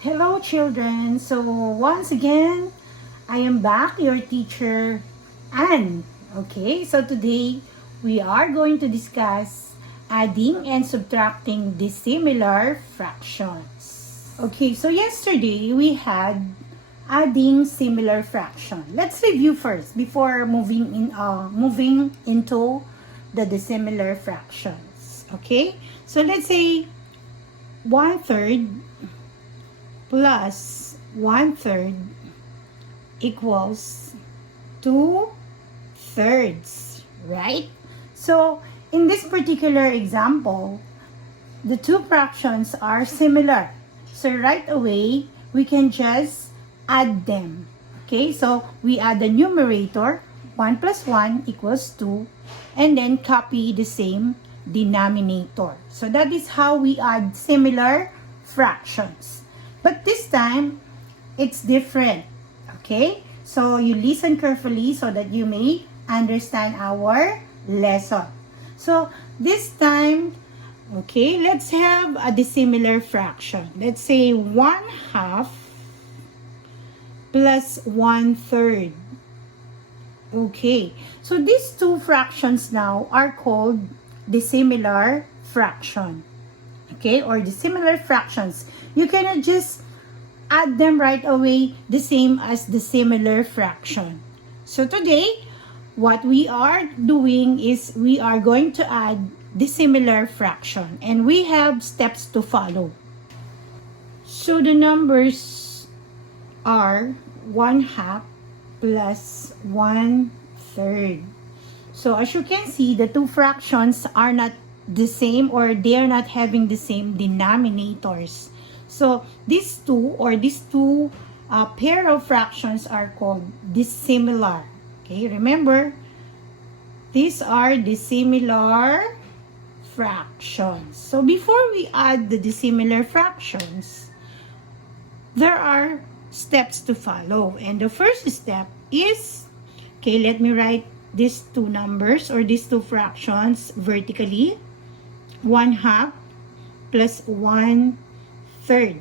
Hello children, so once again I am back, your teacher Anne. Okay, so today we are going to discuss adding and subtracting dissimilar fractions. Okay, so yesterday we had adding similar fraction. Let's review first before moving into the dissimilar fractions. Okay, so let's say 1/3 plus 1/3 equals 2/3, right? So in this particular example, the two fractions are similar. So right away, we can just add them. Okay, so we add the numerator, 1 plus 1 equals 2, and then copy the same denominator. So that is how we add similar fractions. But this time, it's different. Okay? So, you listen carefully so that you may understand our lesson. So, this time, okay, let's have a dissimilar fraction. Let's say 1/2 plus 1/3. Okay. So, these two fractions now are called dissimilar fraction. Okay? Or dissimilar fractions. You cannot just add them right away the same as the similar fraction. So today, what we are doing is we are going to add dissimilar fraction. And we have steps to follow. So the numbers are 1/2 plus 1/3. So as you can see, the two fractions are not the same, or they are not having the same denominators. So these two pair of fractions are called dissimilar. Okay, remember, these are dissimilar fractions. So before we add the dissimilar fractions, there are steps to follow. And the first step is, okay, let me write these two numbers or these two fractions vertically. 1/2 plus 1/3.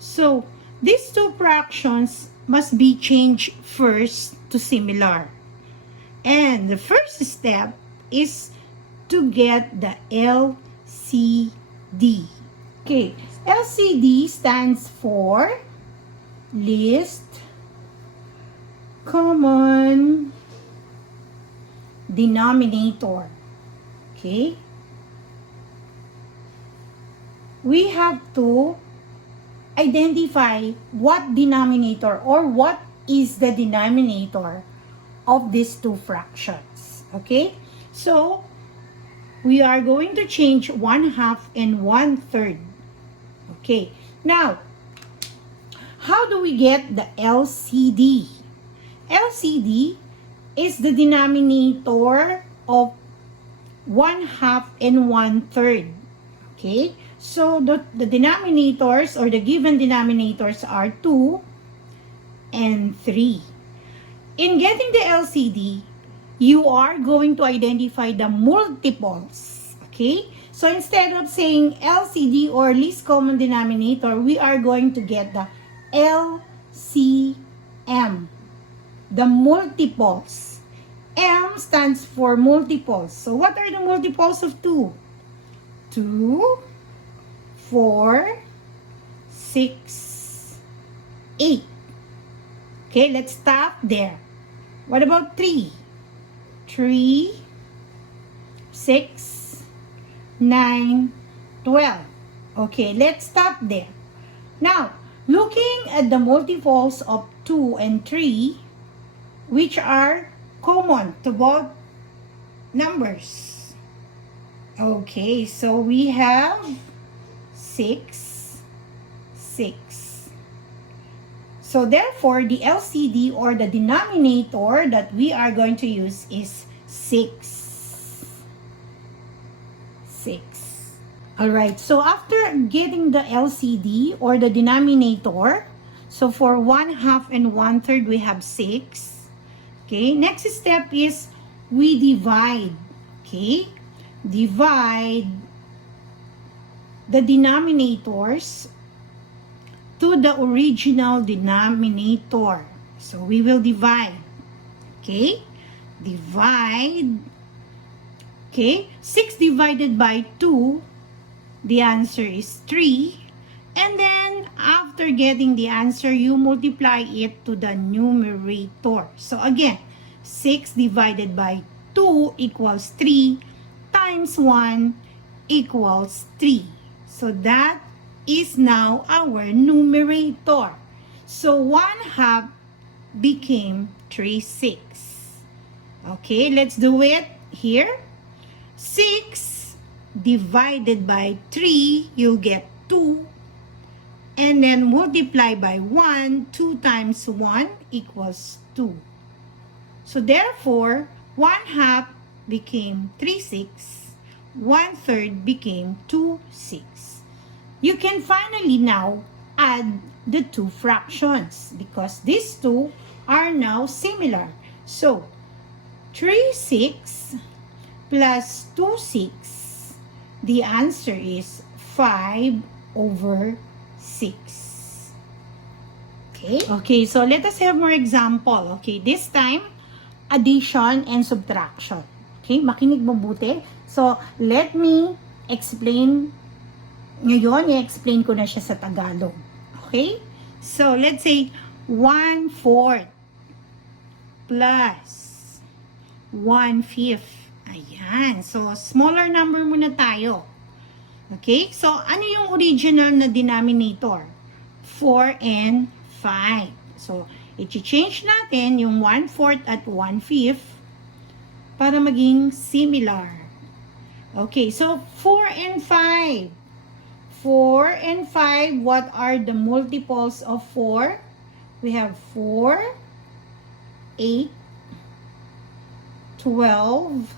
So, these two fractions must be changed first to similar. And the first step is to get the LCD. Okay, LCD stands for least common denominator. Okay? We have to identify what denominator or what is the denominator of these two fractions. Okay? So, we are going to change 1/2 and 1/3. Okay. Now, how do we get the LCD? LCD is the denominator of 1/2 and 1/3. Okay? So, the denominators or the given denominators are 2 and 3. In getting the LCD, you are going to identify the multiples. Okay? So, instead of saying LCD or least common denominator, we are going to get the LCM. The multiples. M stands for multiples. So, what are the multiples of 2? 2, 4, 6, 8. Okay, let's stop there. What about 3? 3, 6, 9, 12. Okay, let's stop there. Now, looking at the multiples of 2 and 3, which are common to both numbers. Okay, so we have 6, 6. So therefore, the LCD or the denominator that we are going to use is 6. 6. Alright, so after getting the LCD or the denominator, so for 1/2 and 1/3 we have 6. Okay, next step is we divide. Okay, divide the denominators to the original denominator. So we will divide. Okay? Divide. Okay? 6 divided by 2, the answer is 3. And then, after getting the answer, you multiply it to the numerator. So again, 6 divided by 2 equals 3 times 1 equals 3. So that is now our numerator. So 1/2 became 3/6. Okay, let's do it here. 6 divided by 3, you'll get 2. And then multiply by 1. 2 times 1 equals 2. So therefore, 1/2 became 3/6. 1/3 became 2/6. You can finally now add the two fractions because these two are now similar. So, 3/6 plus 2/6, the answer is 5/6. Okay, so let us have more example. Okay, this time, addition and subtraction. Okay, makinig mabuti. So, let me explain. Ngayon, i-explain ko na siya sa Tagalog. Okay? So, let's say, 1/4 plus 1/5. Ayan. So, smaller number muna tayo. Okay? So, ano yung original na denominator? 4 and 5. So, i-change natin yung 1/4 at 1/5 para maging similar. Okay, so 4 and 5. 4 and 5, what are the multiples of 4? We have 4, 8, 12,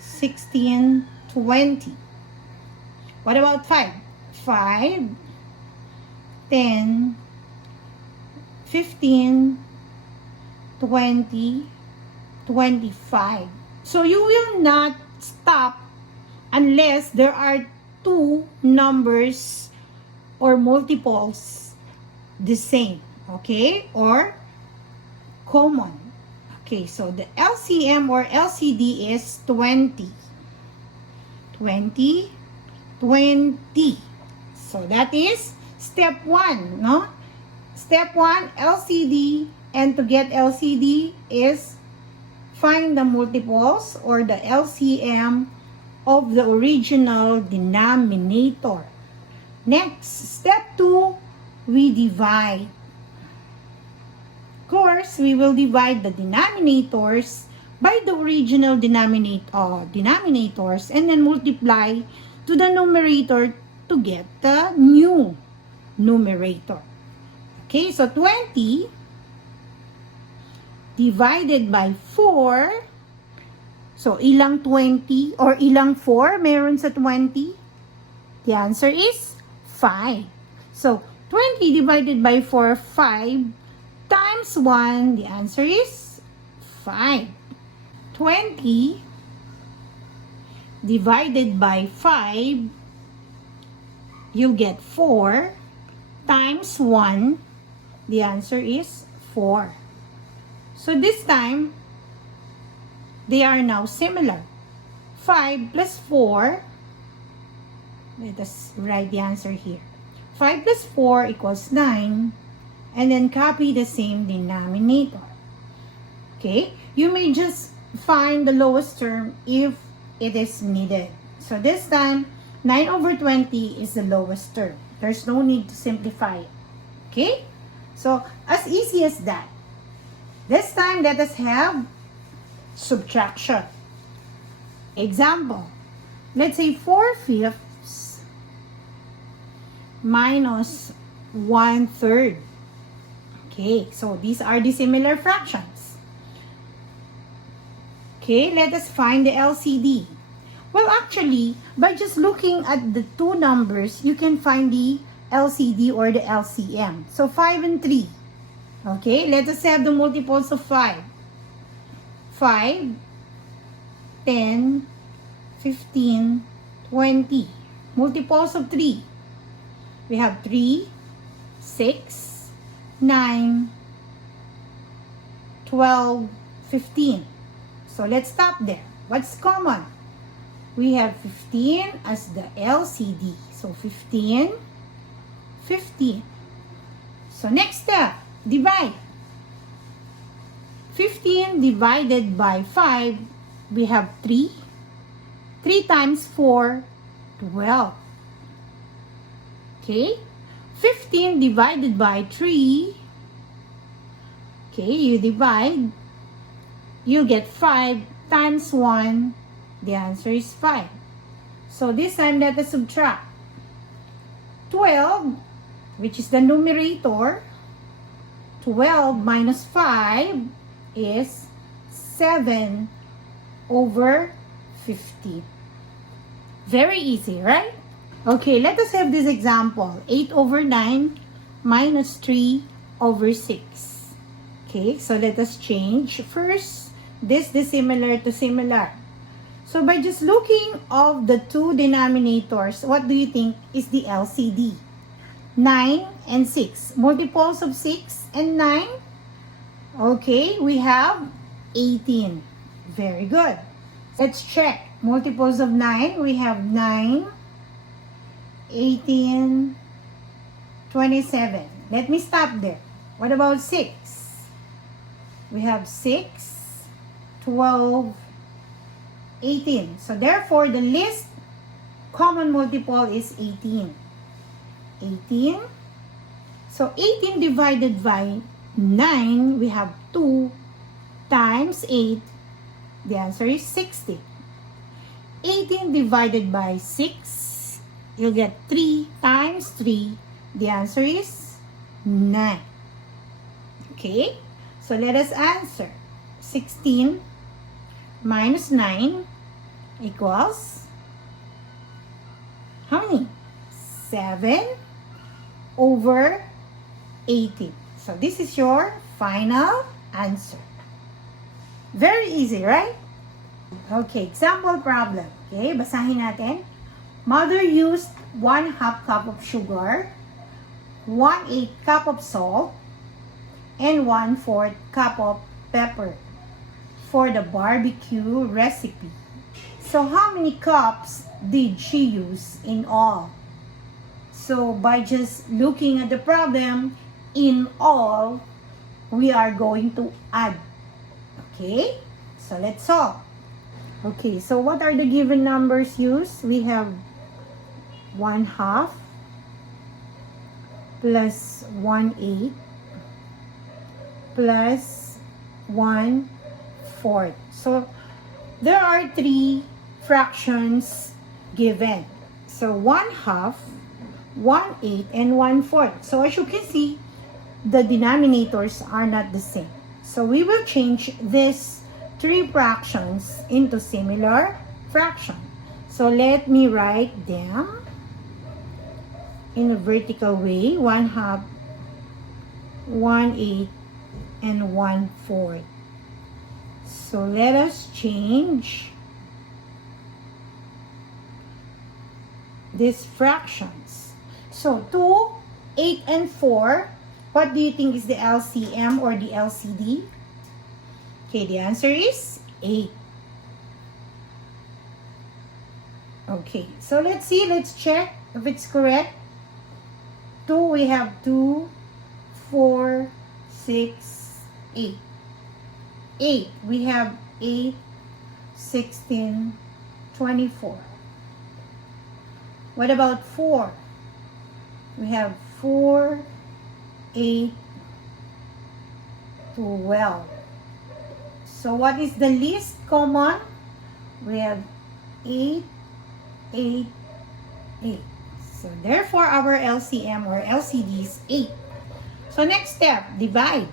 16, 20. What about 5? 5, 10, 15, 20, 25. So you will not stop unless there are two numbers or multiples the same, okay, or common. Okay, so the LCM or LCD is 20. 20, 20. So that is step 1, no? Step 1, LCD, and to get LCD is find the multiples or the LCM of the original denominator. Next, step 2, we divide. Of course, we will divide the denominators by the original denominators and then multiply to the numerator to get the new numerator. Okay, so 20 divided by 4. So, ilang 20 or ilang 4 meron sa 20? The answer is 5. So, 20 divided by 4, 5 times 1, the answer is 5. 20 divided by 5, you get 4 times 1, the answer is 4. So, this time, they are now similar. 5 plus 4, let us write the answer here. 5 plus 4 equals 9, and then copy the same denominator. Okay, you may just find the lowest term if it is needed. So this time, 9/20 is the lowest term. There's no need to simplify it. Okay, so as easy as that. This time, let us have subtraction. Example, let's say 4/5 minus 1/3. Okay, so these are dissimilar fractions. Okay, let us find the LCD. Well, actually, by just looking at the two numbers, you can find the LCD or the LCM. So 5 and 3. Okay, let us have the multiples of 5. 5, 10, 15, 20. Multiples of 3. We have 3, 6, 9, 12, 15. So let's stop there. What's common? We have 15 as the LCD. So 15, 15. So next step, divide. 15 divided by 5, we have 3. 3 times 4, 12. Okay? 15 divided by 3, okay, you divide, you get 5 times 1, the answer is 5. So this time let us subtract. 12, which is the numerator, 12 minus 5 is 7 over 50. Very easy, right? Okay, let us have this example. 8 over 9 minus 3 over 6. Okay, so let us change first this dissimilar to similar. So by just looking of the two denominators, what do you think is the LCD? 9 and 6. Multiples of 6 and 9? Okay, we have 18. Very good. Let's check. Multiples of 9, we have 9, 18, 27. Let me stop there. What about 6? We have 6, 12, 18. So therefore, the least common multiple is 18. 18. So 18 divided by 9, we have 2 times 8. The answer is 60. 18 divided by 6, you'll get 3 times 3. The answer is 9. Okay, so let us answer. 16 minus 9 equals how many? 7 over 18. So this is your final answer. Very easy, right? Okay, example problem. Okay, basahin natin. Mother used 1/2 cup of sugar, 1/8 cup of salt, and 1/4 cup of pepper for the barbecue recipe. So how many cups did she use in all? So by just looking at the problem, in all, we are going to add. Okay, so let's solve. Okay, so what are the given numbers used? We have 1/2 plus 1/8 plus 1/4. So there are 3 fractions given. So 1/2, 1/8, and 1/4. So as you can see, the denominators are not the same. So we will change this 3 fractions into similar fraction. So let me write them in a vertical way. 1/2, 1/8, and 1/4. So let us change these fractions. So 2, 8, and 4. What do you think is the LCM or the LCD? Okay, the answer is 8. Okay, so let's see, let's check if it's correct. 2, we have 2, 4, 6, 8. 8, we have 8, 16, 24. What about 4? We have 4, 8, 12. So what is the least common? We have 8, 8, 8. So therefore, our LCM or LCD is 8. So next step, divide.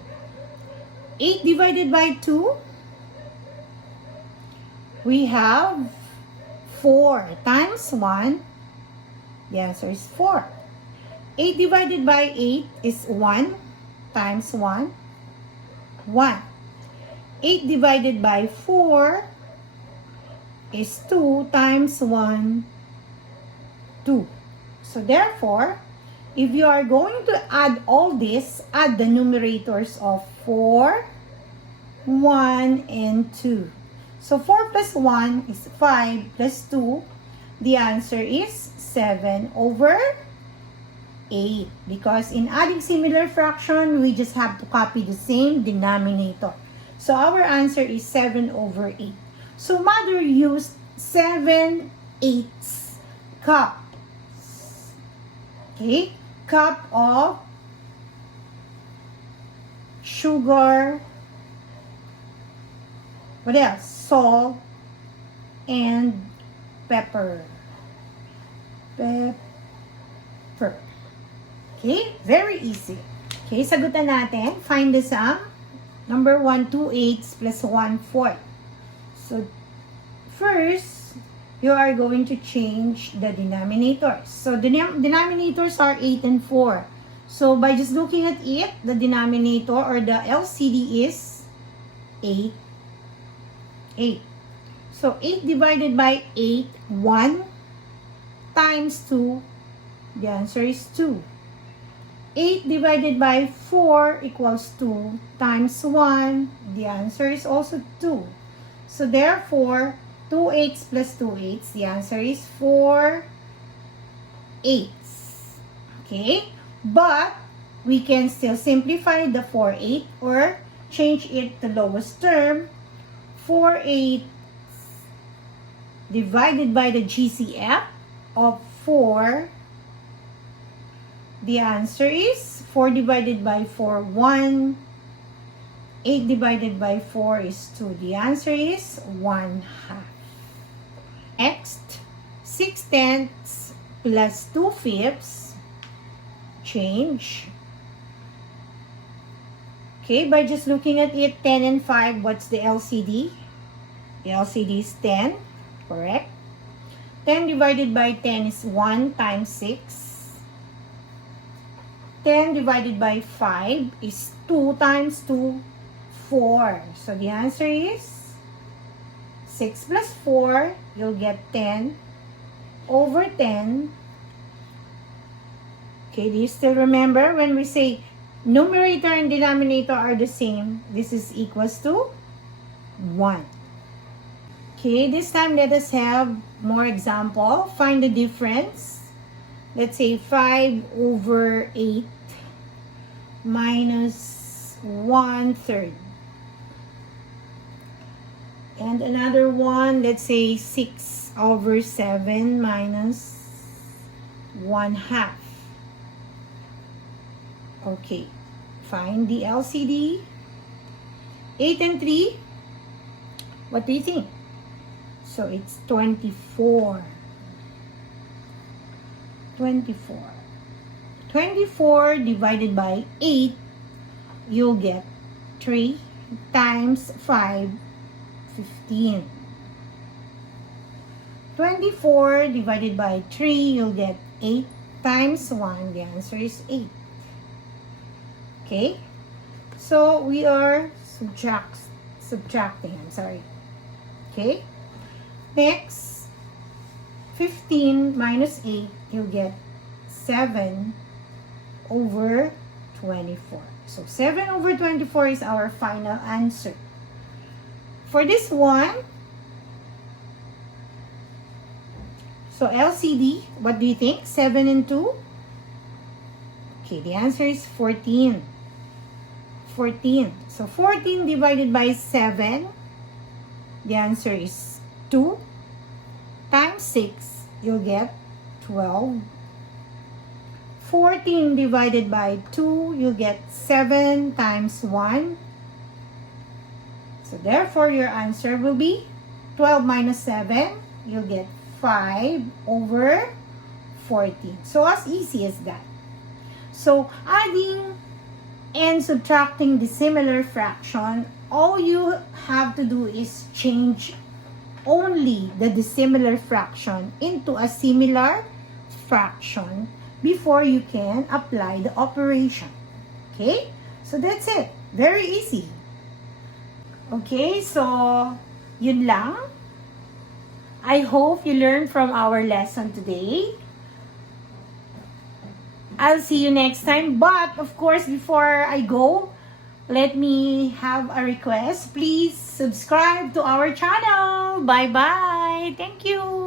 8 divided by 2, we have 4 times 1. The answer is 4. 8 divided by 8 is 1 times 1, 1. 8 divided by 4 is 2 times 1, 2. So therefore, If you are going to add all this, add the numerators of 4, 1, and 2. So 4 plus 1 is 5 plus 2. The answer is 7 over 8. Because in adding similar fraction, we just have to copy the same denominator. So our answer is 7 over 8. So mother used 7/8 cup. Okay? Cup of sugar. What else? Salt and pepper. Pepper. Okay? Very easy. Okay, sagutan natin. Find the sum. Number 1, 2/8 plus 1/4. So, first, you are going to change the denominators. So, the denominators are 8 and 4. So, by just looking at it, the denominator or the LCD is 8. 8. So, 8 divided by 8, 1 times 2, the answer is 2. 8 divided by 4 equals 2 times 1, the answer is also 2. So, therefore, 2 8s plus 2 8s, the answer is 4 8s. Okay? But, we can still simplify the 4 8 or change it to lowest term. 4 8 divided by the GCF of 4, the answer is 4 divided by 4, 1. 8 divided by 4 is 2. The answer is 1/2. Next, 6/10 plus 2/5. Change. Okay, by just looking at it, 10 and 5, what's the LCD? The LCD is 10, correct? 10 divided by 10 is 1 times 6. 10 divided by 5 is 2 times 2, 4. So the answer is 6 plus 4, you'll get 10 over 10. Okay, do you still remember when we say numerator and denominator are the same? This is equals to 1. Okay, this time let us have more example. Find the difference. Let's say 5 over 8 minus 1/3. And another one, let's say 6 over 7 minus 1/2. Okay, find the LCD. 8 and 3, what do you think? So it's 24. 24. 24 divided by 8, you'll get 3 times 5, 15. 24 divided by 3, you'll get 8 times 1. The answer is 8. Okay? So, we are subtracting. Okay? Next, 15 minus 8, you'll get 7 over 24. So, 7 over 24 is our final answer. For this one, so LCD, what do you think? 7 and 2? Okay, the answer is 14. 14. So, 14 divided by 7, the answer is 2 times 6, you'll get 12. 14 divided by 2, you'll get 7 times 1. So, therefore, your answer will be 12 minus 7, you'll get 5 over 14. So, as easy as that. So, adding and subtracting dissimilar fraction, all you have to do is change only the dissimilar fraction into a similar fraction before you can apply the operation. Okay? So, that's it. Very easy. Okay, so, yun lang. I hope you learned from our lesson today. I'll see you next time. But, of course, before I go, let me have a request. Please subscribe to our channel. Bye-bye. Thank you.